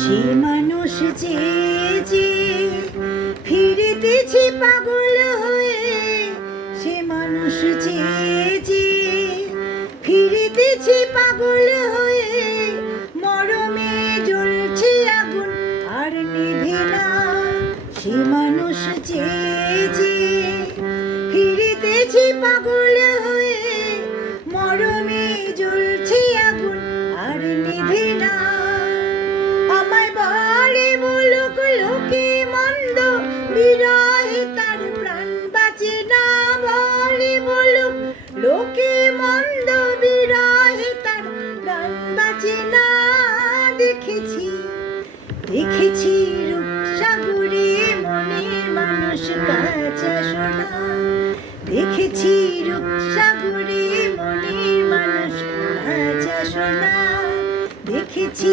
সে মানুষ যে যে ফিরিতেছি পাগল হয়ে, সে মানুষ যে যে ফিরিতেছি পাগল হয়ে, মরমে জ্বলছে আগুন আর নিভে না। সে মানুষ যে যে ফিরিতেছি পাগল হয়ে, মরমে জ্বলছে আগুন আর নিভে না। আমায় বলে বলুক লোকে মন্দ, বিরহে তার প্রাণ বাঁচে না। বলে বলুক লোকে মন্দ, বিরহে তার প্রাণ বাঁচে না। দেখেছি দেখেছি রূপসাগরে মনের মানুষ কাঁচা সোনা। দেখেছি রূপসাগরে মনের মানুষ কাঁচা সোনা। দেখেছি